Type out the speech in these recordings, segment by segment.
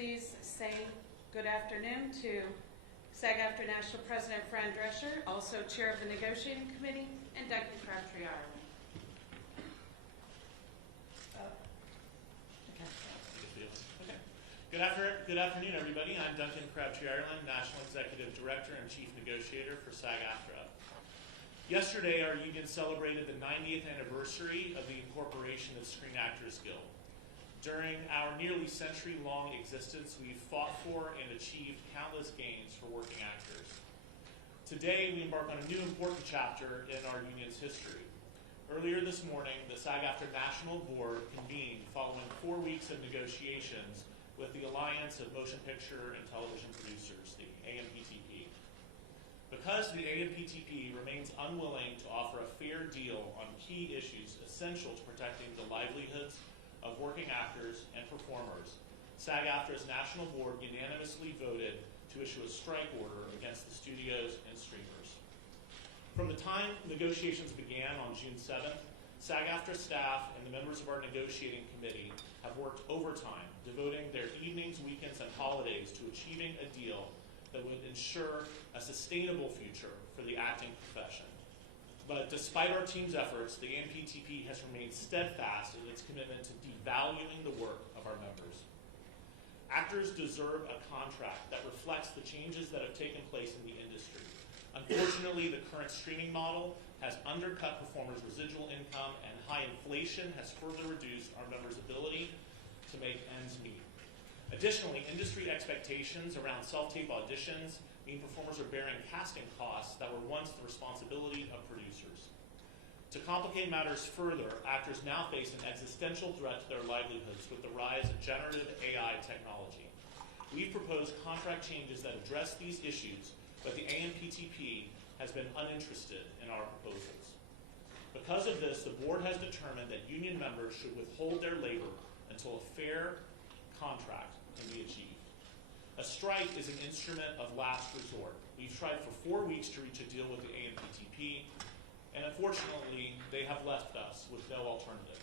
please say good afternoon to SAG-AFTRA National President Fran Drescher, also Chair of the Negotiating Committee, and Duncan Crabtree Ireland. Good afternoon, everybody. I'm Duncan Crabtree Ireland, National Executive Director and Chief Negotiator for SAG-AFTRA. Yesterday, our union celebrated the 90th anniversary of the incorporation of Screen Actors Guild. During our nearly century-long existence, we've fought for and achieved countless gains for working actors. Today, we embark on a new important chapter in our union's history. Earlier this morning, the SAG-AFTRA National Board convened following 4 weeks of negotiations with the Alliance of Motion Picture and Television Producers, the AMPTP. Because the AMPTP remains unwilling to offer a fair deal on key issues essential to protecting the livelihoods of working actors and performers, SAG-AFTRA's National Board unanimously voted to issue a strike order against the studios and streamers. From the time negotiations began on June 7th, SAG-AFTRA staff and the members of our negotiating committee have worked overtime, devoting their evenings, weekends, and holidays to achieving a deal that would ensure a sustainable future for the acting profession. But despite our team's efforts, the AMPTP has remained steadfast in its commitment to devaluing the work of our members. Actors deserve a contract that reflects the changes that have taken place in the industry. Unfortunately, the current streaming model has undercut performers' residual income, and high inflation has further reduced our members' ability to make ends meet. Additionally, industry expectations around self-tape auditions mean performers are bearing casting costs that were once the responsibility of producers. To complicate matters further, actors now face an existential threat to their livelihoods with the rise of generative AI technology. We've proposed contract changes that address these issues, but the AMPTP has been uninterested in our proposals. Because of this, the board has determined that union members should withhold their labor until a fair contract can be achieved. A strike is an instrument of last resort. We've tried for 4 weeks to reach a deal with the AMPTP, and unfortunately, they have left us with no alternative.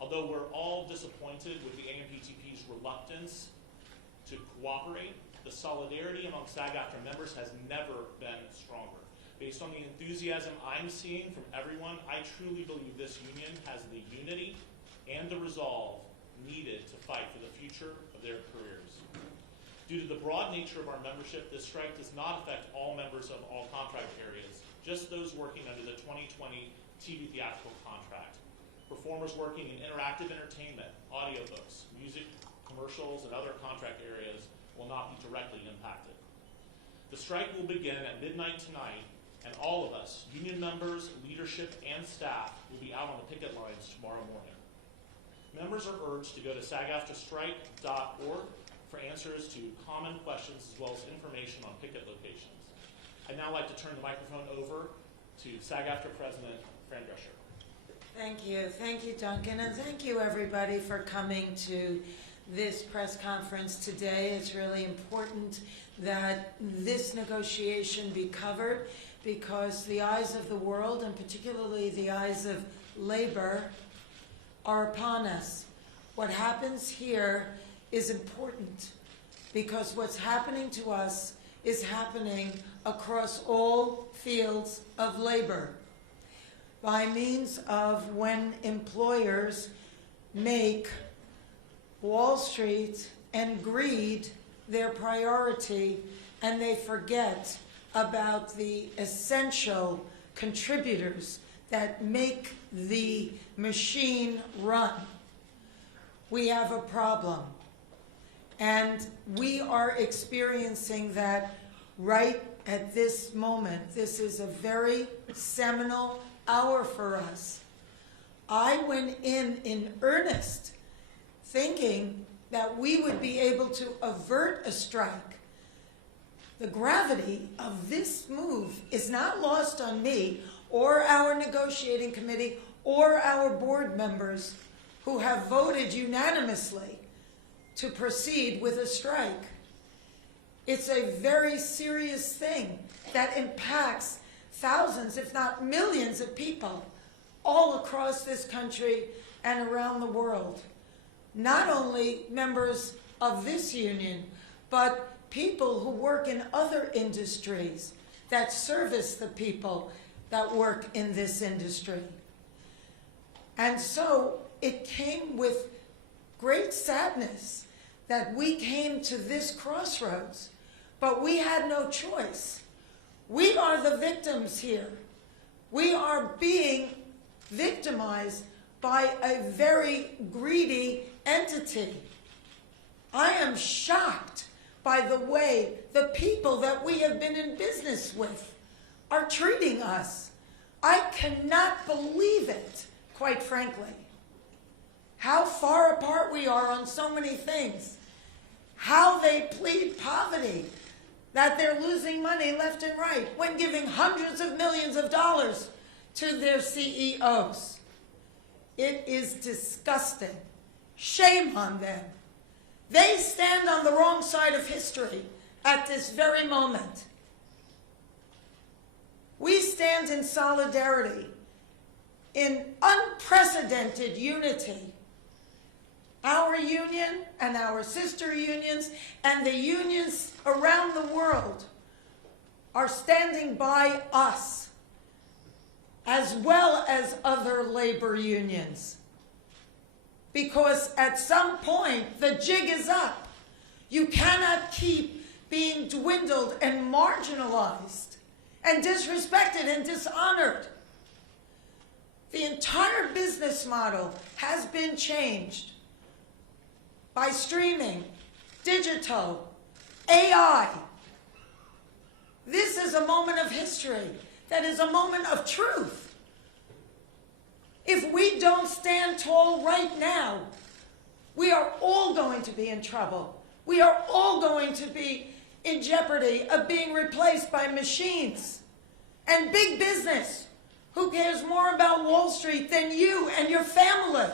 Although we're all disappointed with the AMPTP's reluctance to cooperate, the solidarity among SAG-AFTRA members has never been stronger. Based on the enthusiasm I'm seeing from everyone, I truly believe this union has the unity and the resolve needed to fight for the future of their careers. Due to the broad nature of our membership, this strike does not affect all members of all contract areas, just those working under the 2020 TV theatrical contract. Performers working in interactive entertainment, audiobooks, music, commercials, and other contract areas will not be directly impacted. The strike will begin at midnight tonight, and all of us, union members, leadership, and staff, will be out on the picket lines tomorrow morning. Members are urged to go to sagaftrastrike.org for answers to common questions as well as information on picket locations. I'd now like to turn the microphone over to SAG-AFTRA President Fran Drescher. Thank you, Duncan, and thank you everybody for coming to this press conference today. It's really important that this negotiation be covered because the eyes of the world, and particularly the eyes of labor, are upon us. What happens here is important because what's happening to us is happening across all fields of labor by means of when employers make Wall Street and greed their priority and they forget about the essential contributors that make the machine run. We have a problem. And we are experiencing that right at this moment. This is a very seminal hour for us. I went in earnest thinking that we would be able to avert a strike. The gravity of this move is not lost on me or our negotiating committee or our board members who have voted unanimously to proceed with a strike. It's a very serious thing that impacts thousands, if not millions of people all across this country and around the world. Not only members of this union, but people who work in other industries that service the people that work in this industry. And so it came with great sadness that we came to this crossroads, but we had no choice. We are the victims here. We are being victimized by a very greedy entity. I am shocked by the way the people that we have been in business with are treating us. I cannot believe it, quite frankly. How far apart we are on so many things. How they plead poverty, that they're losing money left and right when giving hundreds of millions of dollars to their CEOs. It is disgusting. Shame on them. They stand on the wrong side of history at this very moment. We stand in solidarity, in unprecedented unity. Our union and our sister unions and the unions around the world are standing by us, as well as other labor unions. Because at some point, the jig is up. You cannot keep being dwindled and marginalized and disrespected and dishonored. The entire business model has been changed by streaming, digital, AI. This is a moment of history that is a moment of truth. If we don't stand tall right now, we are all going to be in trouble. We are all going to be in jeopardy of being replaced by machines and big business, who cares more about Wall Street than you and your family.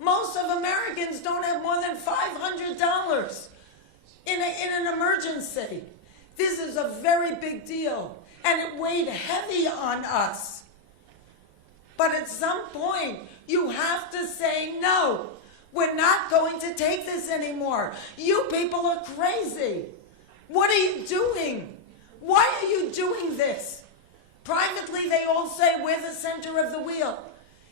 Most of Americans don't have more than $500 in an emergency. This is a very big deal, and it weighed heavy on us. But at some point, you have to say, no, we're not going to take this anymore. You people are crazy. What are you doing? Why are you doing this? Privately, they all say we're the center of the wheel.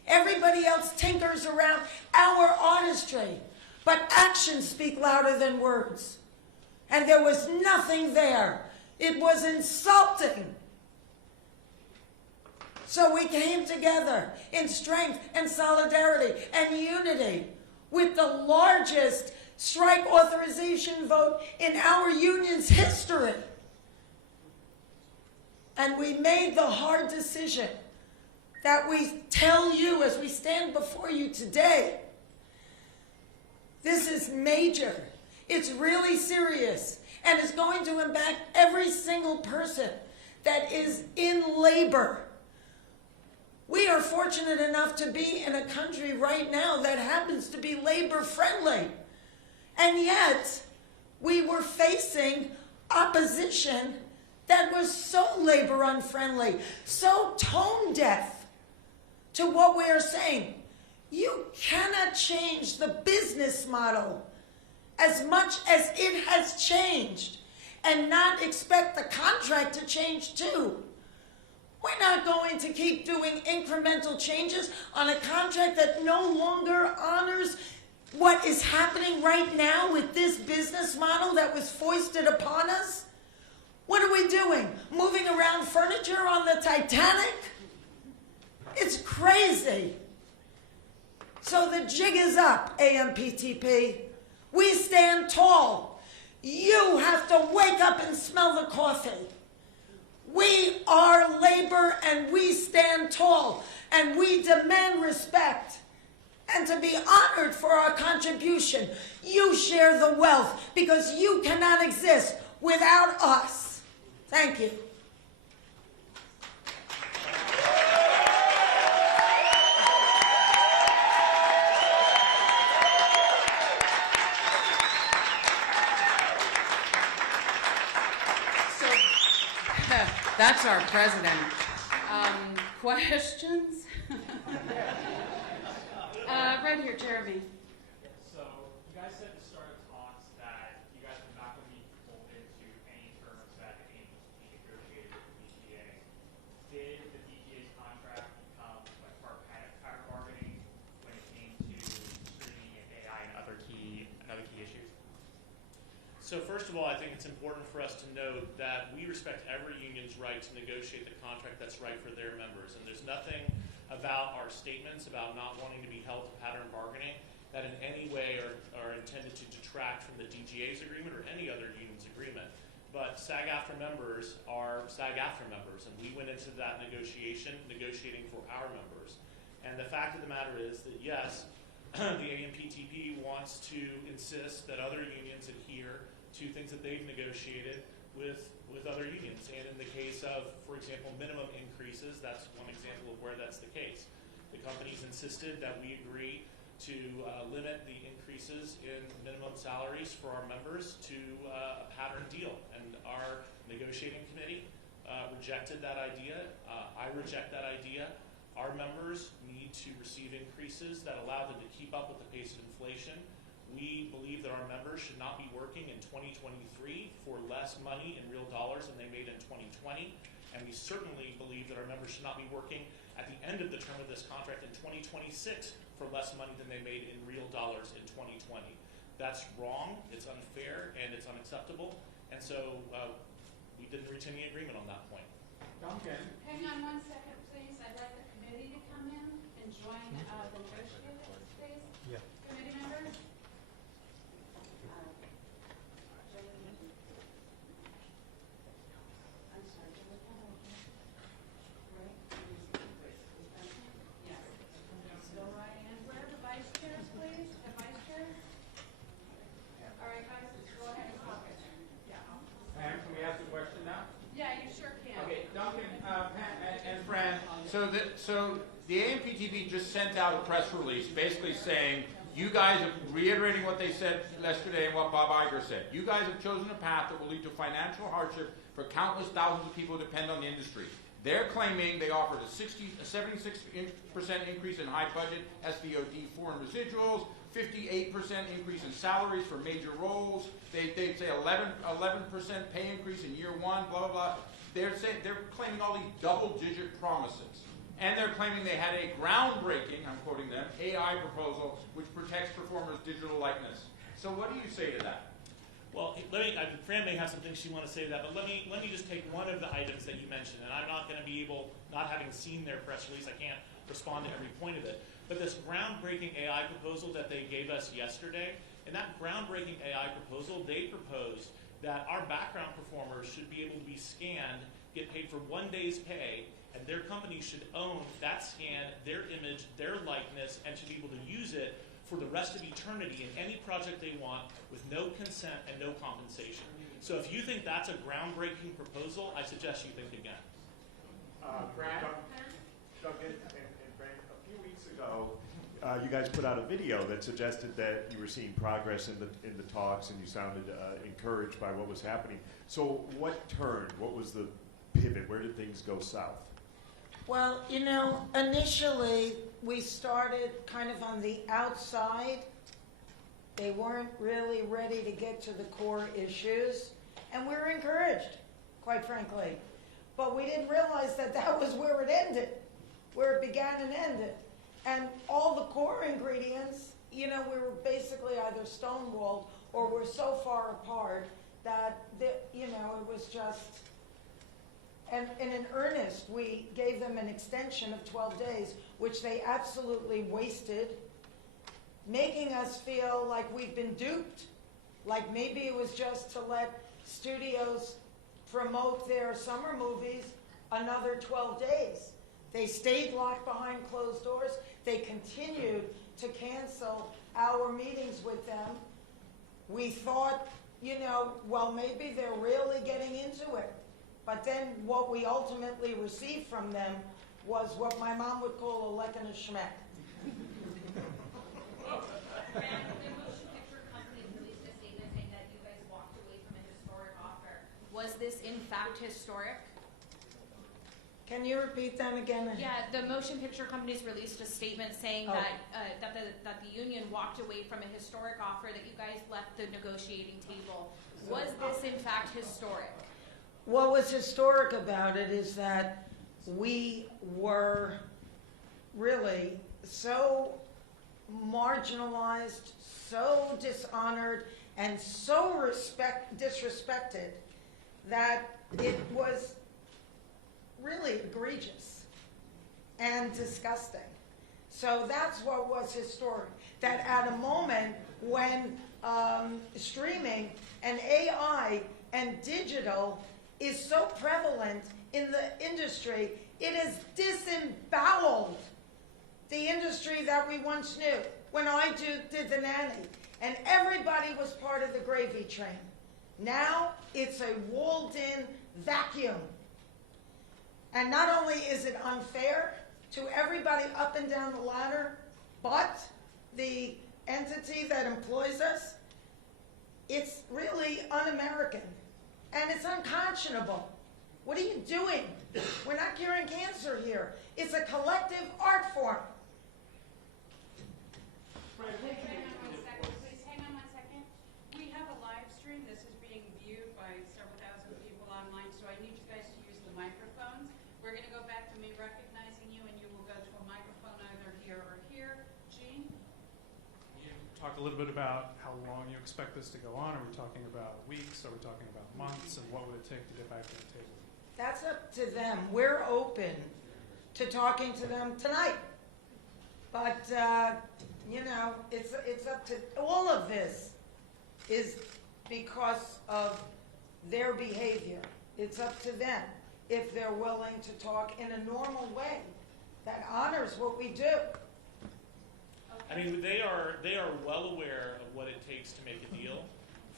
Everybody else tinkers around our artistry. But actions speak louder than words. And there was nothing there. It was insulting. So we came together in strength and solidarity and unity with the largest strike authorization vote in our union's history. And we made the hard decision that we tell you as we stand before you today. This is major. It's really serious. And it's going to impact every single person that is in labor. We are fortunate enough to be in a country right now that happens to be labor friendly. And yet, we were facing opposition that was so labor unfriendly, so tone deaf to what we are saying. You cannot change the business model as much as it has changed and not expect the contract to change too. We're not going to keep doing incremental changes on a contract that no longer honors what is happening right now with this business model that was foisted upon us. What are we doing? Moving around furniture on the Titanic? It's crazy. So the jig is up, AMPTP. We stand tall. You have to wake up and smell the coffee. We are labor and we stand tall and we demand respect and to be honored for our contribution. You share the wealth because you cannot exist without us. Thank you. That's our president. Questions? Right here, Jeremy. So, you guys said to start So first of all, I think it's important for us to note that we respect every union's right to negotiate the contract that's right for their members. And there's nothing about our statements about not wanting to be held to pattern bargaining that in any way are intended to detract from the DGA's agreement or any other union's agreement. But SAG-AFTRA members are SAG-AFTRA members, and we went into that negotiating for our members. And the fact of the matter is that yes, the AMPTP wants to insist that other unions adhere to things that they've negotiated with other unions. And in the case of, for example, minimum increases, that's one example of where that's the case. The companies insisted that we agree to limit the increases in minimum salaries for our members to a pattern deal. And our negotiating committee rejected that idea. I reject that idea. Our members need to receive increases that allow them to keep up with the pace of inflation. We believe that our members should not be working in 2023 for less money in real dollars than they made in 2020. And we certainly believe that our members should not be working at the end of the term of this contract in 2026 for less money than they made in real dollars in 2020. That's wrong, it's unfair, and it's unacceptable. And so we didn't reach any agreement on that point. Duncan. Hang on one second, please. I'd like the committee to come in and join the negotiators, please. Yeah. Committee members? I'm sorry, do we come over here? Right? Yes. Still right in. Where are the vice chairs, please? The vice chairs? All right, guys, go ahead and talk it. Yeah. Pam, can we ask a question now? Yeah, you sure can. Okay, Duncan, Pam, and Fran, so the AMPTP just sent out a press release basically saying, you guys are reiterating what they said yesterday and what Bob Iger said. You guys have chosen a path that will lead to financial hardship for countless thousands of people who depend on the industry. They're claiming they offered a 76% increase in high budget SVOD foreign residuals, 58% increase in salaries for major roles. They say 11% pay increase in year one, blah, blah, blah. They're claiming all these double-digit promises. And they're claiming they had a groundbreaking, I'm quoting them, AI proposal which protects performers' digital likeness. So what do you say to that? Well, Fran may have some things she wants to say to that, but let me just take one of the items that you mentioned, and I'm not going to be able, not having seen their press release, I can't respond to every point of it. But this groundbreaking AI proposal that they gave us yesterday, in that groundbreaking AI proposal, they proposed that our background performers should be able to be scanned, get paid for 1 day's pay, and their company should own that scan, their image, their likeness, and should be able to use it for the rest of eternity in any project they want with no consent and no compensation. So if you think that's a groundbreaking proposal, I suggest you think again. Fran? Duncan and Frank, a few weeks ago, you guys put out a video that suggested that you were seeing progress in the talks, and you sounded encouraged by what was happening. So what turned? What was the pivot? Where did things go south? Well, you know, initially we started kind of on the outside. They weren't really ready to get to the core issues, and we were encouraged, quite frankly. But we didn't realize that that was where it ended, where it began and ended. And all the core ingredients, you know, we were basically either stonewalled or were so far apart that, you know, it was just... And in earnest, we gave them an extension of 12 days, which they absolutely wasted, making us feel like we've been duped, like maybe it was just to let studios promote their summer movies another 12 days. They stayed locked behind closed doors. They continued to cancel our meetings with them. We thought, you know, well, maybe they're really getting into it. But then what we ultimately received from them was what my mom would call a leck and a schmeck. The motion picture company released a statement saying that you guys walked away from a historic offer. Was this in fact historic? Can you repeat that again? Yeah, the motion picture companies released a statement saying that the union walked away from a historic offer, that you guys left the negotiating table. Was this in fact historic? What was historic about it is that we were really so marginalized, so dishonored, and so disrespected that it was really egregious and disgusting. So that's what was historic. That at a moment when streaming and AI and digital is so prevalent in the industry, it has disemboweled the industry that we once knew. When I did The Nanny, and everybody was part of the gravy train. Now it's a walled-in vacuum. And not only is it unfair to everybody up and down the ladder, but the entity that employs us, it's really un-American. And it's unconscionable. What are you doing? We're not curing cancer here. It's a collective art form. Please hang on one second. We have a live stream. This is being viewed by several thousand people online, so I need you guys to use the microphones. We're going to go back to me recognizing you, and you will go to a microphone either here or here. Jean? You talk a little bit about how long you expect this to go on. Are we talking about weeks? Are we talking about months? And what would it take to get back to the table? That's up to them. We're open to talking to them tonight. But, you know, it's up to, all of this is because of their behavior. It's up to them if they're willing to talk in a normal way that honors what we do. I mean, they are well aware of what it takes to make a deal.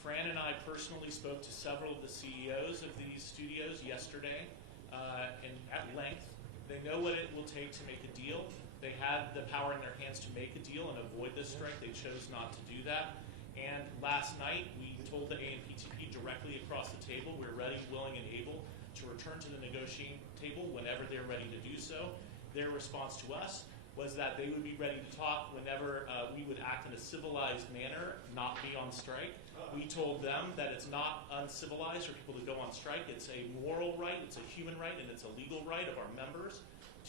Fran and I personally spoke to several of the CEOs of these studios yesterday, and at length. They know what it will take to make a deal. They had the power in their hands to make a deal and avoid this strike. They chose not to do that. And last night, we told the AMPTP directly across the table, we're ready, willing, and able to return to the negotiating table whenever they're ready to do so. Their response to us was that they would be ready to talk whenever we would act in a civilized manner, not be on strike. We told them that it's not uncivilized for people to go on strike. It's a moral right, it's a human right, and it's a legal right of our members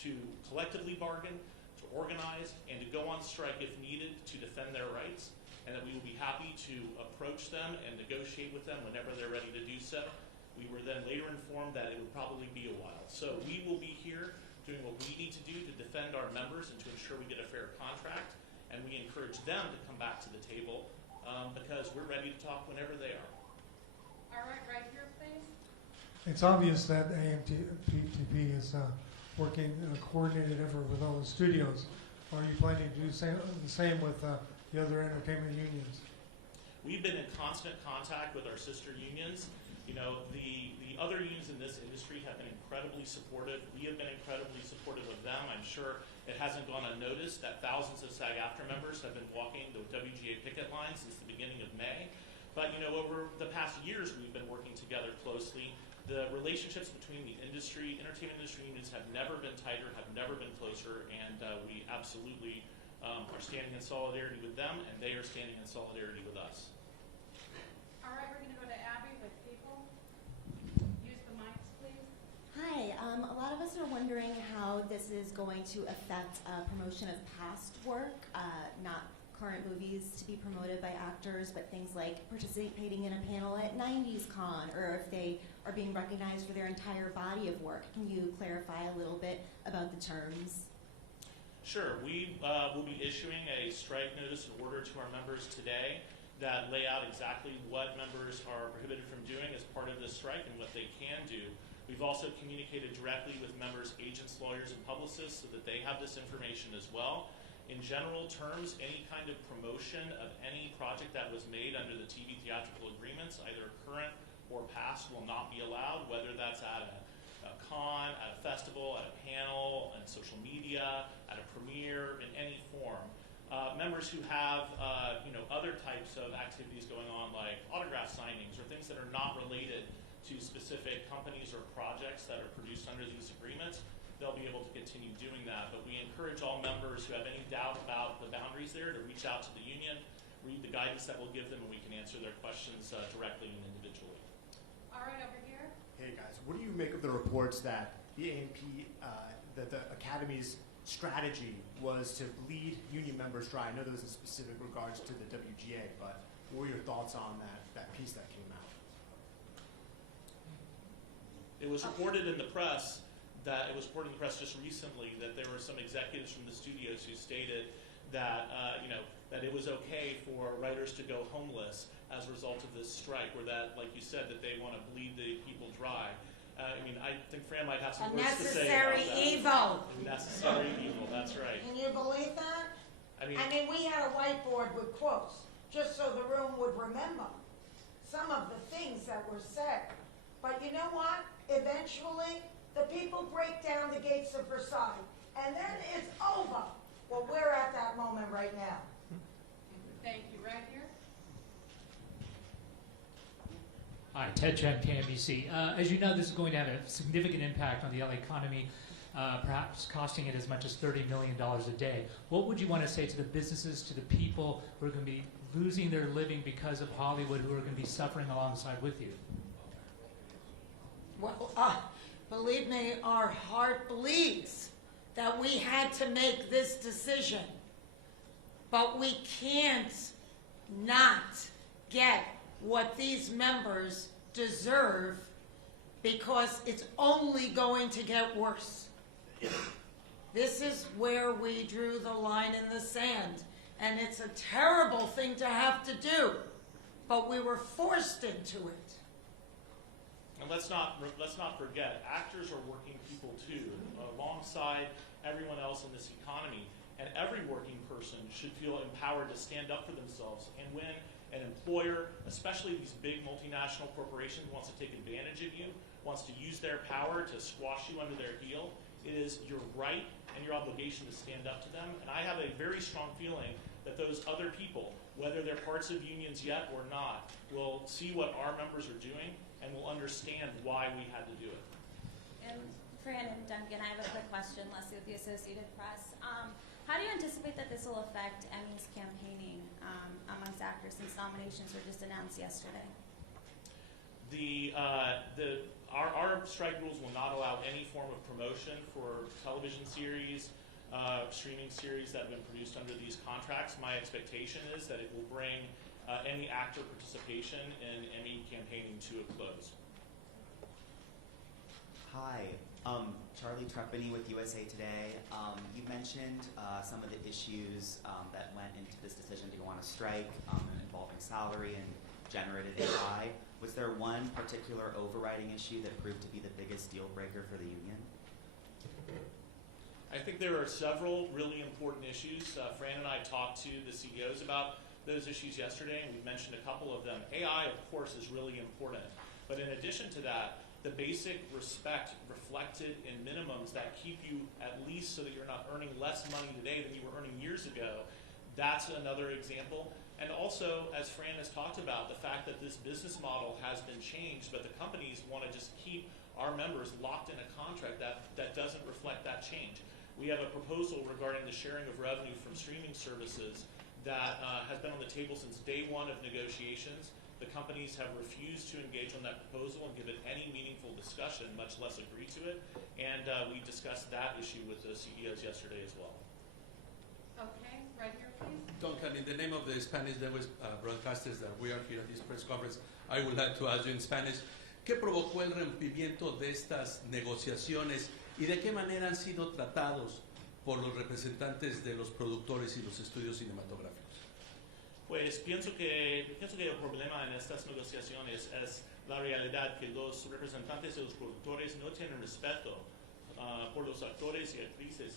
to collectively bargain, to organize, and to go on strike if needed to defend their rights, and that we will be happy to approach them and negotiate with them whenever they're ready to do so. We were then later informed that it would probably be a while. So we will be here doing what we need to do to defend our members and to ensure we get a fair contract, and we encourage them to come back to the table because we're ready to talk whenever they are. All right, right here, please. It's obvious that AMPTP is working in a coordinated effort with all the studios. Are you planning to do the same with the other entertainment unions? We've been in constant contact with our sister unions. You know, the other unions in this industry have been incredibly supportive. We have been incredibly supportive of them. I'm sure it hasn't gone unnoticed that thousands of SAG-AFTRA members have been walking the WGA picket line since the beginning of May. But, you know, over the past years, we've been working together closely. The relationships between the industry, entertainment industry unions have never been tighter, have never been closer, and we absolutely are standing in solidarity with them, and they are standing in solidarity with us. All right, we're going to go to Abby with people. Use the mics, please. Hi, a lot of us are wondering how this is going to affect promotion of past work, not current movies to be promoted by actors, but things like participating in a panel at 90s Con, or if they are being recognized for their entire body of work. Can you clarify a little bit about the terms? Sure. We will be issuing a strike notice and order to our members today that lay out exactly what members are prohibited from doing as part of this strike and what they can do. We've also communicated directly with members, agents, lawyers, and publicists so that they have this information as well. In general terms, any kind of promotion of any project that was made under the TV theatrical agreements, either current or past, will not be allowed, whether that's at a con, at a festival, at a panel, on social media, at a premiere, in any form. Members who have other types of activities going on, like autograph signings or things that are not related to specific companies or projects that are produced under these agreements, they'll be able to continue doing that. But we encourage all members who have any doubt about the boundaries there to reach out to the union, read the guidance that we'll give them, and we can answer their questions directly and individually. All right, over here. Hey guys, what do you make of the reports that the AMP, that the academies strategy was to bleed union members dry? I know there was in specific regards to the WGA, but what were your thoughts on that piece that came out? It was reported in the press just recently that there were some executives from the studios who stated that that it was okay for writers to go homeless as a result of this strike, or that, like you said, that they want to bleed the people dry. I think Fran might have some words to say about that. Necessary evil. Necessary evil, that's right. Can you believe that? I mean, we had a whiteboard with quotes, just so the room would remember some of the things that were said. But you know what? Eventually, the people break down the gates of Versailles, and then it's over. Well, we're at that moment right now. Thank you. Right here. Hi, Ted Chen, KNBC. As you know, this is going to have a significant impact on the LA economy, perhaps costing it as much as $30 million a day. What would you want to say to the businesses, to the people who are going to be losing their living because of Hollywood, who are going to be suffering alongside with you? Well, believe me, our heart bleeds that we had to make this decision. But we can't not get what these members deserve, because it's only going to get worse. This is where we drew the line in the sand, and it's a terrible thing to have to do, but we were forced into it. and let's not forget, actors are working people too, alongside everyone else in this economy. And every working person should feel empowered to stand up for themselves. And when an employer, especially these big multinational corporations, wants to take advantage of you, wants to use their power to squash you under their heel, it is your right and your obligation to stand up to them. And I have a very strong feeling that those other people, whether they're parts of unions yet or not, will see what our members are doing and will understand why we had to do it. And Fran and Duncan, I have a quick question, Leslie with the Associated Press. How do you anticipate that this will affect Emmys campaigning amongst actors, since nominations were just announced yesterday? Our strike rules will not allow any form of promotion for television series, streaming series that have been produced under these contracts. My expectation is that it will bring any actor participation in Emmy campaigning to a close. Hi, Charlie Trepany with USA Today. You mentioned some of the issues that went into this decision to go on a strike involving salary and generated AI. Was there one particular overriding issue that proved to be the biggest deal breaker for the union? I think there are several really important issues. Fran and I talked to the CEOs about those issues yesterday, and we mentioned a couple of them. AI, of course, is really important. But in addition to that, the basic respect reflected in minimums that keep you at least so that you're not earning less money today than you were earning years ago, that's another example. And also, as Fran has talked about, the fact that this business model has been changed, but the companies want to just keep our members locked in a contract that doesn't reflect that change. We have a proposal regarding the sharing of revenue from streaming services that has been on the table since day one of negotiations. The companies have refused to engage on that proposal and give it any meaningful discussion, much less agree to it. And we discussed that issue with the CEOs yesterday as well. Okay, right here, please. Duncan, in the name of the Spanish language broadcasters that we are here at this press conference, I would like to ask you in Spanish, ¿qué provocó el rompimiento de estas negociaciones y de qué manera han sido tratados por los representantes de los productores y los estudios cinematográficos? Pues pienso que el problema en estas negociaciones es la realidad que los representantes de los productores no tienen respeto por los actores y actrices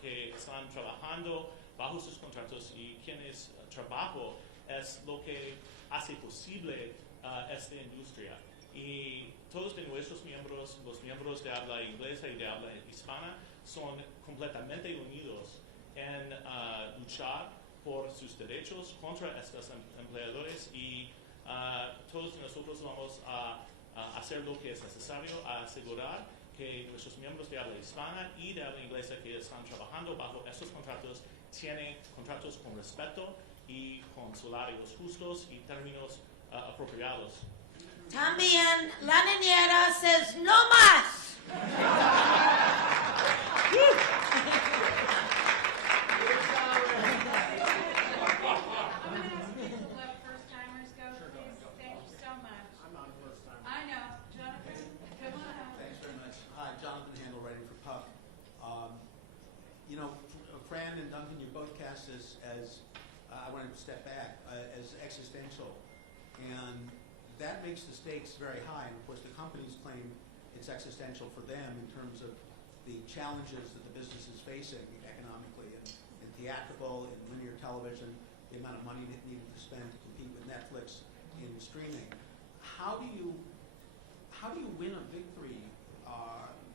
que están trabajando bajo sus contratos y quienes trabajo es lo que hace posible esta industria. Y todos de nuestros miembros, los miembros de habla inglesa y de habla hispana, son completamente unidos en luchar por sus derechos contra estos empleadores y todos nosotros vamos a hacer lo que es necesario a asegurar que nuestros miembros de habla hispana y de habla inglesa que están trabajando bajo estos contratos tienen contratos con respeto y con salarios justos y términos apropiados. También la niñera says no más. want to step back, as existential. And that makes the stakes very high. And of course, the companies claim it's existential for them in terms of the challenges that the business is facing economically in theatrical, in linear television, the amount of money that needed to spend to compete with Netflix in streaming. How do you win a victory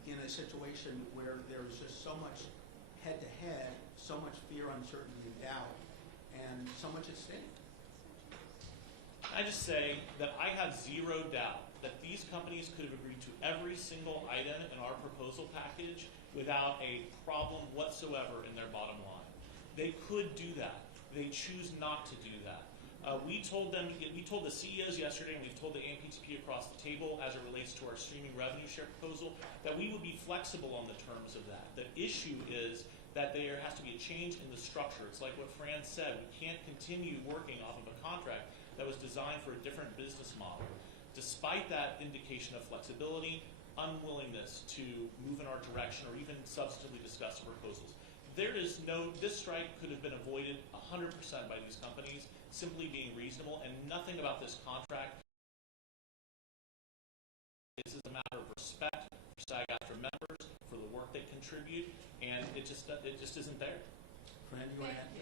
in a situation where there's just so much head-to-head, so much fear, uncertainty, and doubt, and so much at stake? I just say that I have zero doubt that these companies could have agreed to every single item in our proposal package without a problem whatsoever in their bottom line. They could do that. They choose not to do that. We told the CEOs yesterday, and we've told the AMPTP across the table as it relates to our streaming revenue share proposal, that we would be flexible on the terms of that. The issue is that there has to be a change in the structure. It's like what Fran said. We can't continue working off of a contract that was designed for a different business model. Despite that indication of flexibility, unwillingness to move in our direction or even substantively discuss the proposals. This strike could have been avoided 100% by these companies simply being reasonable, and nothing about this contract. This is a matter of respect for SAG-AFTRA members, for the work they contribute, and it just isn't there. Fran, you want to add to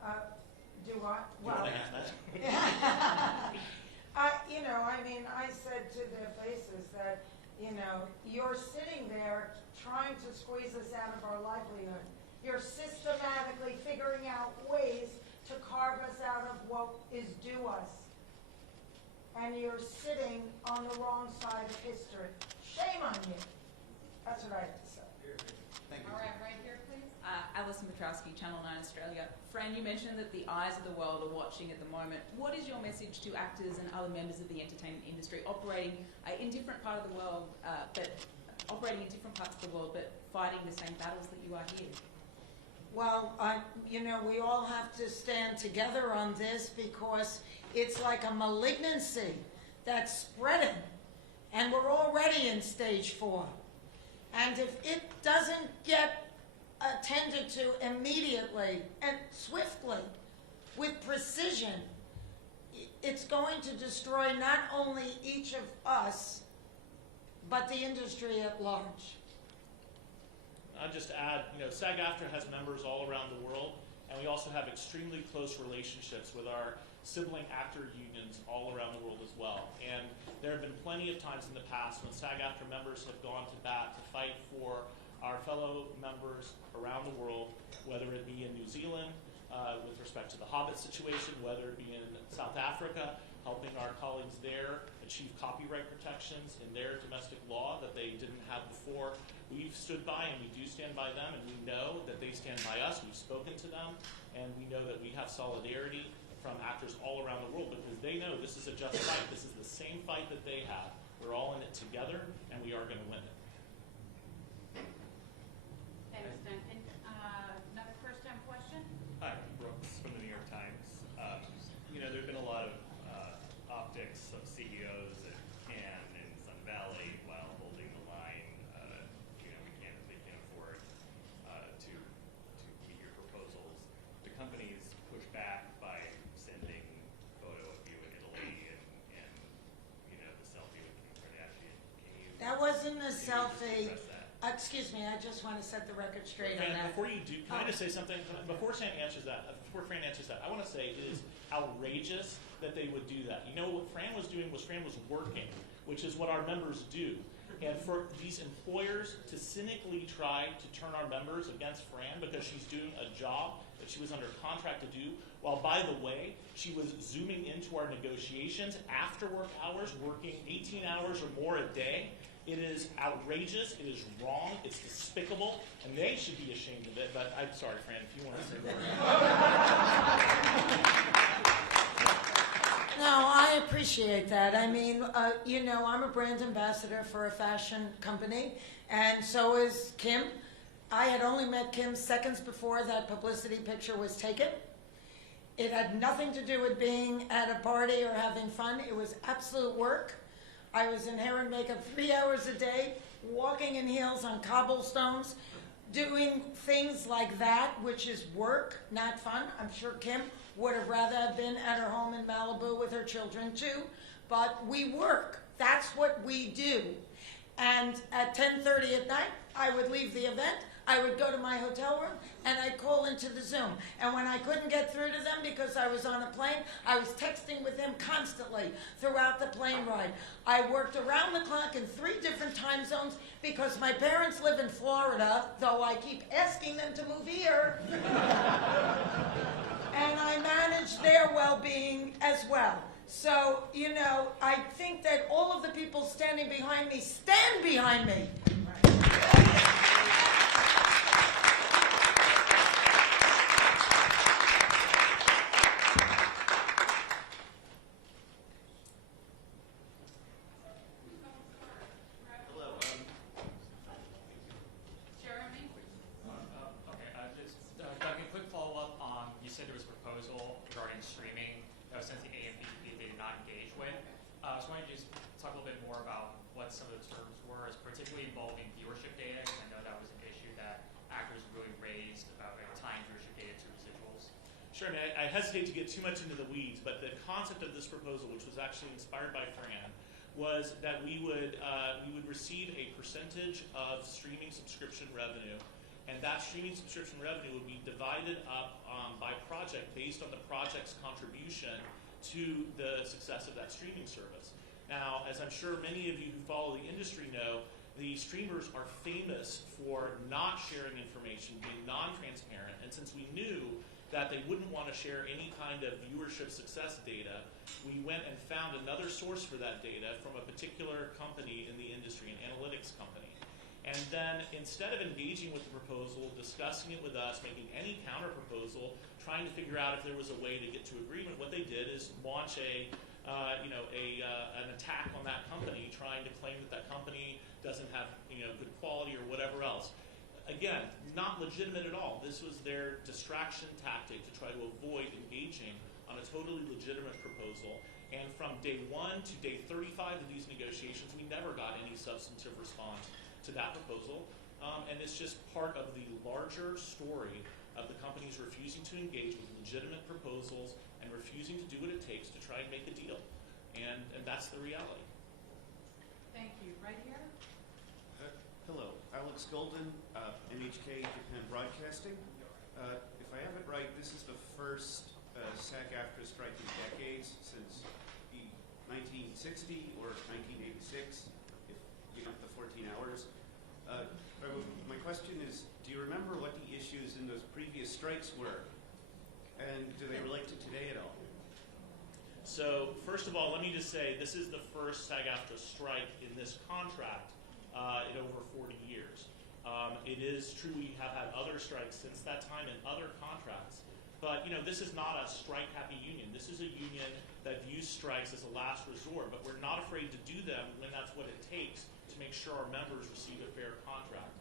that? Do I? Well, I said to their faces that, you're sitting there trying to squeeze us out of our livelihood. You're systematically figuring out ways to carve us out of what is due us. And you're sitting on the wrong side of history. Shame on you. That's what I have to say. Thank you. All right, right here, please. Alison Petrowski, Channel 9 Australia. Fran, you mentioned that the eyes of the world are watching at the moment. What is your message to actors and other members of the entertainment industry operating in different parts of the world, but fighting the same battles that you are here? Well, we all have to stand together on this because it's like a malignancy that's spreading, and we're already in stage 4. And if it doesn't get attended to immediately and swiftly with precision, it's going to destroy not only each of us, but the industry at large. I'll just add, SAG-AFTRA has members all around the world, and we also have extremely close relationships with our sibling actor unions all around the world as well. And there have been plenty of times in the past when SAG-AFTRA members have gone to bat to fight for our fellow members around the world, whether it be in New Zealand with respect to the Hobbit situation, whether it be in South Africa, helping our colleagues there achieve copyright protections in their domestic law that they didn't have before. We've stood by, and we do stand by them, and we know that they stand by us. We've spoken to them, and we know that we have solidarity from actors all around the world because they know this is a just fight. This is the same fight that they have. We're all in it together, and we are going to win it. Thanks, Duncan. Another first-time question? Hi, Brooks from the New York Times. There have been a lot of optics of CEOs at Cannes and Sun Valley while holding the line. They can't afford to meet your proposals. The companies push back by sending a photo of you in Italy and the selfie with Kim Kardashian. That wasn't a selfie. Address that? Excuse me, I just want to set the record straight on Fran, that. before you do, can I just say something? Before Fran answers that, I want to say it is outrageous that they would do that. What Fran was doing was Fran was working, which is what our members do. And for these employers to cynically try to turn our members against Fran because she's doing a job that she was under contract to do, while, by the way, she was zooming into our negotiations after work hours, working 18 hours or more a day. It is outrageous, it is wrong, it's despicable, and they should be ashamed of it. But I'm sorry, Fran, if you want to say more. No, I appreciate that. I mean, I'm a brand ambassador for a fashion company, and so is Kim. I had only met Kim seconds before that publicity picture was taken. It had nothing to do with being at a party or having fun. It was absolute work. I was in hair and makeup 3 hours a day, walking in heels on cobblestones, doing things like that, which is work, not fun. I'm sure Kim would have rather have been at her home in Malibu with her children too, but we work. That's what we do. And at 10:30 at night, I would leave the event, I would go to my hotel room, and I'd call into the Zoom. And when I couldn't get through to them because I was on a plane, I was texting with them constantly throughout the plane ride. I worked around the clock in 3 different time zones because my parents live in Florida, though I keep asking them to move here. And I managed their well-being as well. So, you know, I think that all of the people standing behind me stand behind me. Jeremy? Doug, a quick follow-up. You said there was a proposal regarding streaming that was sent to the AMPTP they did not engage with. So why don't you just talk a little bit more about what some of the terms were, particularly involving viewership data, because I know that was an issue that actors really raised about tying viewership data to residuals. Sure, I mean, I hesitate to get too much into the weeds, but the concept of this proposal, which was actually inspired by Fran, was that we would receive a percentage of streaming subscription revenue, and that streaming subscription revenue would be divided up by project based on the project's contribution to the success of that streaming service. Now, as I'm sure many of you who follow the industry know, the streamers are famous for not sharing information, being non-transparent, and since we knew that they wouldn't want to share any kind of viewership success data, we went and found another source for that data from a particular company in the industry, an analytics company. And then instead of engaging with the proposal, discussing it with us, making any counter proposal, trying to figure out if there was a way to get to agreement, what they did is launch an attack on that company, trying to claim that that company doesn't have good quality or whatever else. Again, not legitimate at all. This was their distraction tactic to try to avoid engaging on a totally legitimate proposal. And from day 1 to day 35 of these negotiations, we never got any substantive response to that proposal. And it's just part of the larger story of the companies refusing to engage with legitimate proposals and refusing to do what it takes to try and make a deal. And that's the reality. Thank you. Right here? Hello, Alex Golden, NHK Japan Broadcasting. If I have it right, this is the first SAG-AFTRA strike in decades since 1960 or 1986, if you count the 14 hours. My question is, do you remember what the issues in those previous strikes were? And do they relate to today at all? So first of all, let me just say this is the first SAG-AFTRA strike in this contract in over 40 years. It is true we have had other strikes since that time in other contracts, but this is not a strike-happy union. This is a union that views strikes as a last resort, but we're not afraid to do them when that's what it takes to make sure our members receive a fair contract.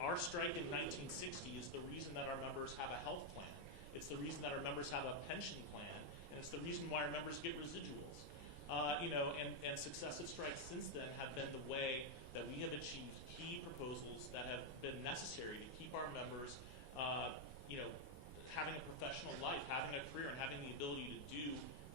Our strike in 1960 is the reason that our members have a health plan. It's the reason that our members have a pension plan, and it's the reason why our members get residuals. And successive strikes since then have been the way that we have achieved key proposals that have been necessary to keep our members, having a professional life, having a career, and having the ability to do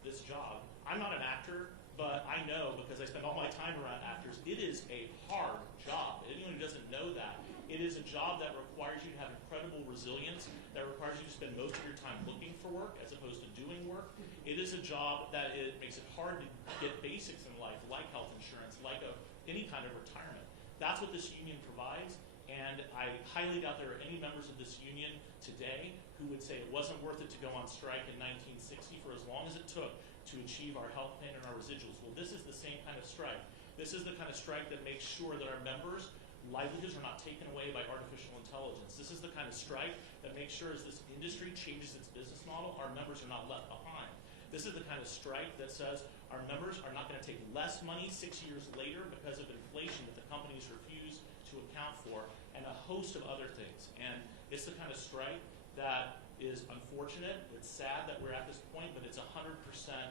this job. I'm not an actor, but I know, because I spend all my time around actors, it is a hard job. Anyone who doesn't know that, it is a job that requires you to have incredible resilience, that requires you to spend most of your time looking for work as opposed to doing work. It is a job that it makes it hard to get basics in life, like health insurance, like any kind of retirement. That's what this union provides, and I highly doubt there are any members of this union today who would say it wasn't worth it to go on strike in 1960 for as long as it took to achieve our health plan and our residuals. Well, this is the same kind of strike. This is the kind of strike that makes sure that our members' livelihoods are not taken away by artificial intelligence. This is the kind of strike that makes sure as this industry changes its business model, our members are not left behind. This is the kind of strike that says our members are not going to take less money 6 years later because of inflation that the companies refuse to account for, and a host of other things. And it's the kind of strike that is unfortunate. It's sad that we're at this point, but it's 100%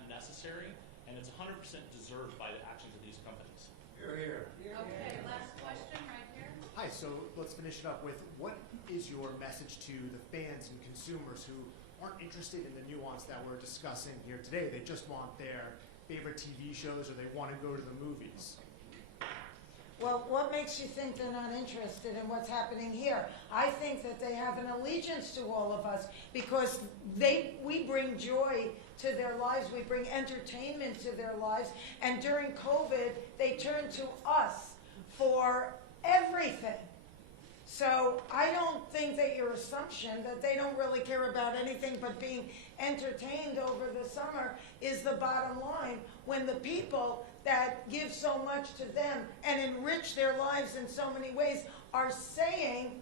necessary, and it's 100% deserved by the actions of these companies. Here, here. Okay, last question right here. Hi, so let's finish it up with what is your message to the fans and consumers who aren't interested in the nuance that we're discussing here today? They just want their favorite TV shows or they want to go to the movies. Well, what makes you think they're not interested in what's happening here? I think that they have an allegiance to all of us because we bring joy to their lives, we bring entertainment to their lives, and during COVID, they turned to us for everything. So I don't think that your assumption that they don't really care about anything but being entertained over the summer is the bottom line, when the people that give so much to them and enrich their lives in so many ways are saying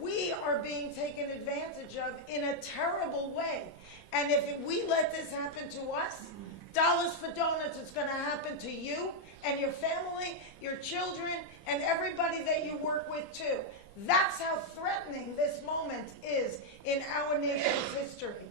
we are being taken advantage of in a terrible way. And if we let this happen to us, dollars for donuts, it's going to happen to you and your family, your children, and everybody that you work with too. That's how threatening this moment is in our nation's history.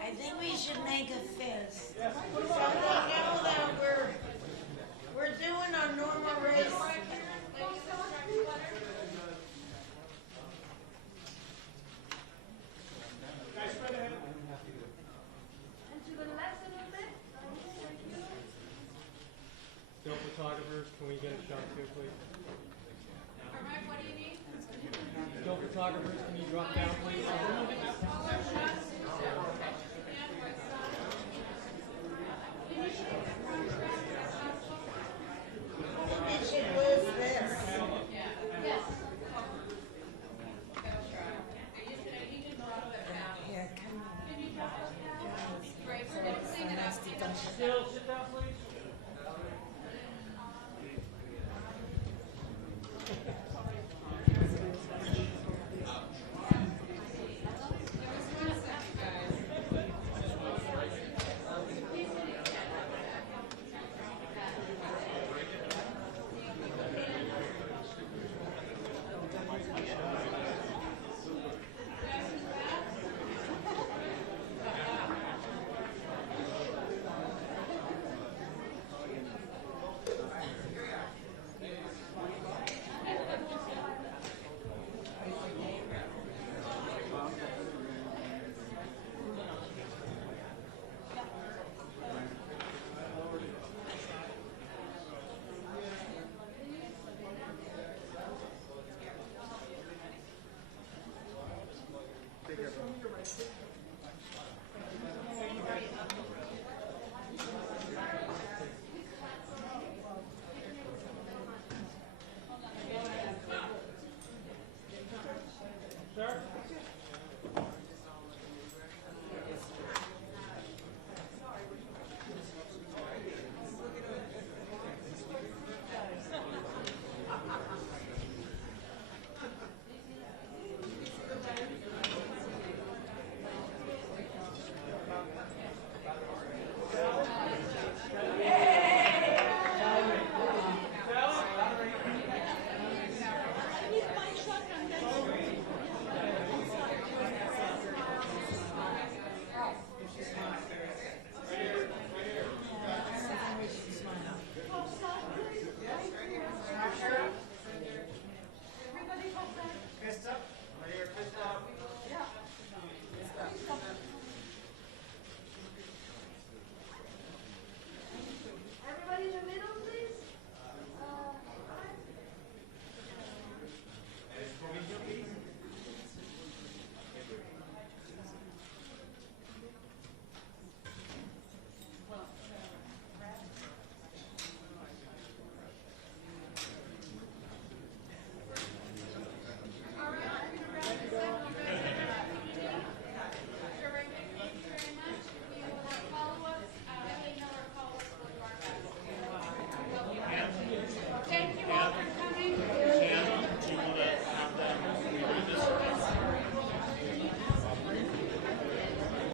I think we should make a fist. So they know that we're doing our normal race. Still photographers, can we get a shot too, please? All right, what do you need? Still photographers, can you drop down, please?